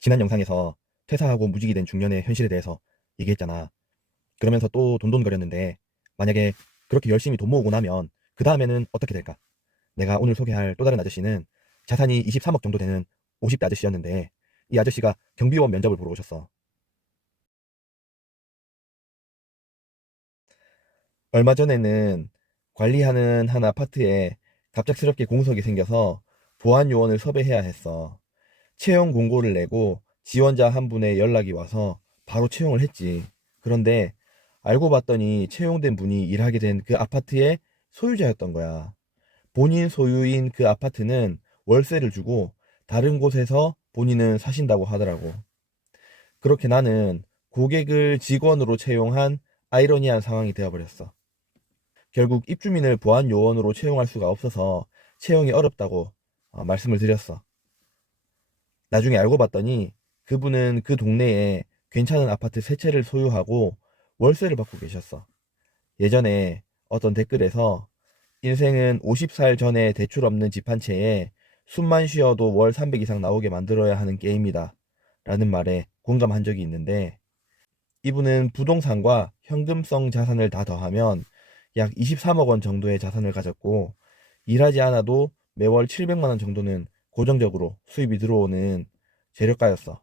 지난 영상에서 퇴사하고 무직이 된 중년의 현실에 대해서 얘기했잖아. 그러면서 또 돈돈거렸는데 만약에 그렇게 열심히 돈 모으고 나면 그 다음에는 어떻게 될까? 내가 오늘 소개할 또 다른 아저씨는 자산이 23억 정도 되는 50대 아저씨였는데 이 아저씨가 경비원 면접을 보러 오셨어. 얼마 전에는 관리하는 한 아파트에 갑작스럽게 공석이 생겨서 보안 요원을 섭외해야 했어. 채용 공고를 내고 지원자 한 분의 연락이 와서 바로 채용을 했지. 그런데 알고 봤더니 채용된 분이 일하게 된 그 아파트의 소유자였던 거야. 본인 소유인 그 아파트는 월세를 주고 다른 곳에서 본인은 사신다고 하더라고. 그렇게 나는 고객을 직원으로 채용한 아이러니한 상황이 되어버렸어. 결국 입주민을 보안 요원으로 채용할 수가 없어서 채용이 어렵다고 어, 말씀을 드렸어. 나중에 알고 봤더니 그분은 그 동네에 괜찮은 아파트 세 채를 소유하고 월세를 받고 계셨어. 예전에 어떤 댓글에서 인생은 50살 전에 대출 없는 집 한 채에 숨만 쉬어도 월 300 이상 나오게 만들어야 하는 게임이다. 라는 말에 공감한 적이 있는데 이분은 부동산과 현금성 자산을 다 더하면 약 23억 원 정도의 자산을 가졌고 일하지 않아도 매월 700만 원 정도는 고정적으로 수입이 들어오는 재력가였어.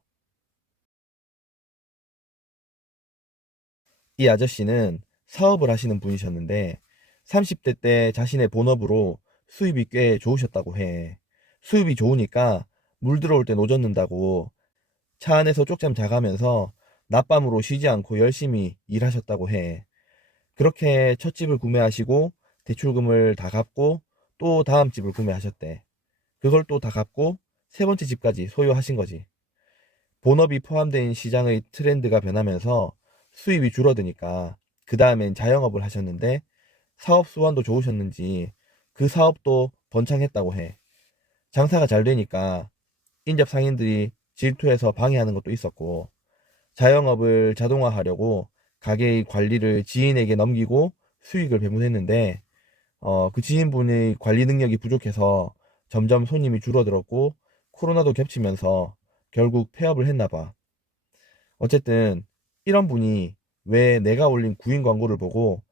이 아저씨는 사업을 하시는 분이셨는데 30대 때 자신의 본업으로 수입이 꽤 좋으셨다고 해. 수입이 좋으니까 물 들어올 때 노젓는다고 차 안에서 쪽잠 자가면서 낮밤으로 쉬지 않고 열심히 일하셨다고 해. 그렇게 첫 집을 구매하시고 대출금을 다 갚고 또 다음 집을 구매하셨대. 그걸 또 다 갚고 세 번째 집까지 소유하신 거지. 본업이 포함된 시장의 트렌드가 변하면서 수입이 줄어드니까 그 다음엔 자영업을 하셨는데 사업 수완도 좋으셨는지 그 사업도 번창했다고 해. 장사가 잘 되니까 인접 상인들이 질투해서 방해하는 것도 있었고 자영업을 자동화하려고 가게의 관리를 지인에게 넘기고 수익을 배분했는데 어, 그 지인분의 관리 능력이 부족해서 점점 손님이 줄어들었고 코로나도 겹치면서 결국 폐업을 했나 봐. 어쨌든 이런 분이 왜 내가 올린 구인 광고를 보고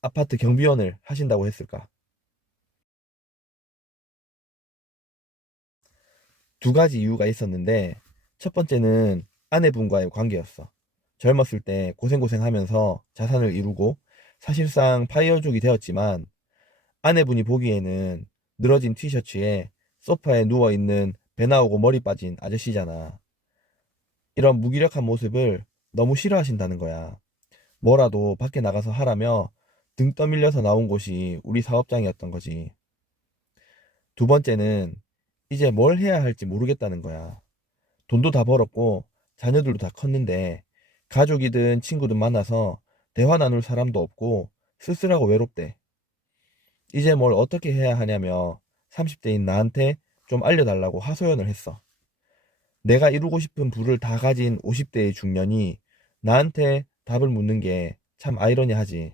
아파트 경비원을 하신다고 했을까? 두 가지 이유가 있었는데 첫 번째는 아내분과의 관계였어. 젊었을 때 고생고생 하면서 자산을 이루고 사실상 파이어족이 되었지만 아내분이 보기에는 늘어진 티셔츠에 소파에 누워있는 배 나오고 머리 빠진 아저씨잖아. 이런 무기력한 모습을 너무 싫어하신다는 거야. 뭐라도 밖에 나가서 하라며 등 떠밀려서 나온 곳이 우리 사업장이었던 거지. 두 번째는 이제 뭘 해야 할지 모르겠다는 거야. 돈도 다 벌었고 자녀들도 다 컸는데 가족이든 친구든 만나서 대화 나눌 사람도 없고 쓸쓸하고 외롭대. 이제 뭘 어떻게 해야 하냐며 30대인 나한테 좀 알려달라고 하소연을 했어. 내가 이루고 싶은 부를 다 가진 50대의 중년이 나한테 답을 묻는 게 참 아이러니하지.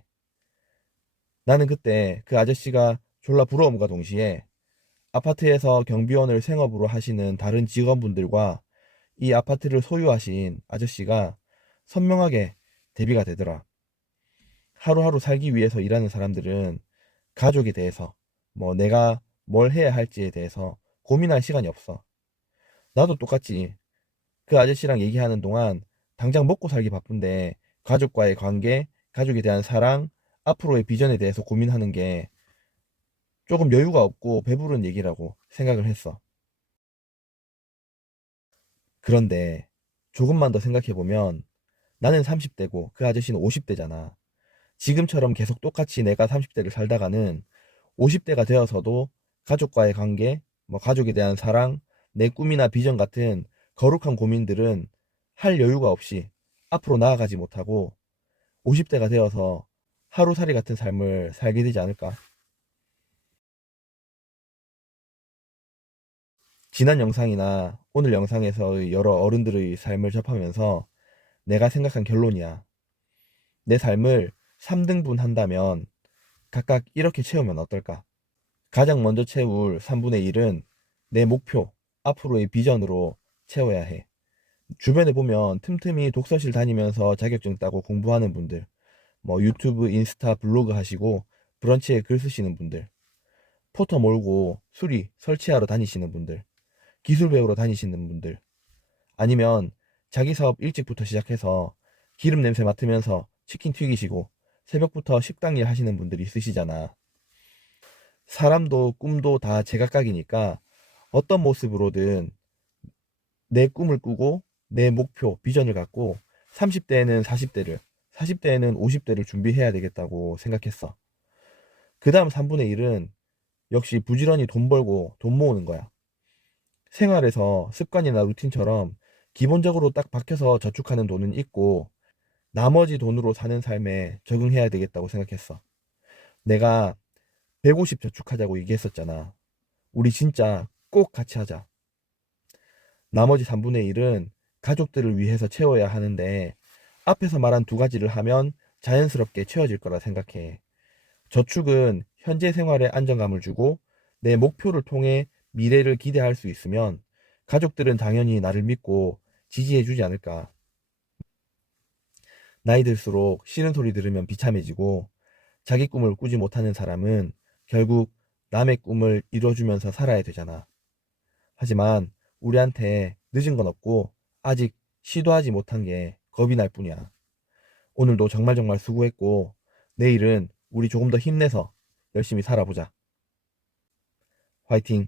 나는 그때 그 아저씨가 졸라 부러움과 동시에 아파트에서 경비원을 생업으로 하시는 다른 직원분들과 이 아파트를 소유하신 아저씨가 선명하게 대비가 되더라. 하루하루 살기 위해서 일하는 사람들은 가족에 대해서, 뭐 내가 뭘 해야 할지에 대해서 고민할 시간이 없어. 나도 똑같지. 그 아저씨랑 얘기하는 동안 당장 먹고 살기 바쁜데 가족과의 관계, 가족에 대한 사랑, 앞으로의 비전에 대해서 고민하는 게 조금 여유가 없고 배부른 얘기라고 생각을 했어. 그런데 조금만 더 생각해보면 나는 30대고 그 아저씨는 50대잖아. 지금처럼 계속 똑같이 내가 30대를 살다가는 50대가 되어서도 가족과의 관계, 뭐 가족에 대한 사랑, 내 꿈이나 비전 같은 거룩한 고민들은 할 여유가 없이 앞으로 나아가지 못하고 50대가 되어서 하루살이 같은 삶을 살게 되지 않을까. 지난 영상이나 오늘 영상에서의 여러 어른들의 삶을 접하면서 내가 생각한 결론이야. 내 삶을 3등분 한다면 각각 이렇게 채우면 어떨까? 가장 먼저 채울 3분의 1은 내 목표, 앞으로의 비전으로 채워야 해. 주변에 보면 틈틈이 독서실 다니면서 자격증 따고 공부하는 분들, 뭐 유튜브, 인스타, 블로그 하시고 브런치에 글 쓰시는 분들, 포터 몰고 수리, 설치하러 다니시는 분들, 기술 배우러 다니시는 분들, 아니면 자기 사업 일찍부터 시작해서 기름 냄새 맡으면서 치킨 튀기시고 새벽부터 식당 일 하시는 분들이 있으시잖아. 사람도 꿈도 다 제각각이니까 어떤 모습으로든 내 꿈을 꾸고 내 목표, 비전을 갖고 30대에는 40대를, 40대에는 50대를 준비해야 되겠다고 생각했어. 그 다음 3분의 1은 역시 부지런히 돈 벌고 돈 모으는 거야. 생활에서 습관이나 루틴처럼 기본적으로 딱 박혀서 저축하는 돈은 있고 나머지 돈으로 사는 삶에 적응해야 되겠다고 생각했어. 내가 150 저축하자고 얘기했었잖아. 우리 진짜 꼭 같이 하자. 나머지 3분의 1은 가족들을 위해서 채워야 하는데 앞에서 말한 두 가지를 하면 자연스럽게 채워질 거라 생각해. 저축은 현재 생활에 안정감을 주고 내 목표를 통해 미래를 기대할 수 있으면 가족들은 당연히 나를 믿고 지지해주지 않을까. 나이 들수록 싫은 소리 들으면 비참해지고 자기 꿈을 꾸지 못하는 사람은 결국 남의 꿈을 이뤄주면서 살아야 되잖아. 하지만 우리한테 늦은 건 없고 아직 시도하지 못한 게 겁이 날 뿐이야. 오늘도 정말 정말 수고했고 내일은 우리 조금 더 힘내서 열심히 살아보자. 화이팅!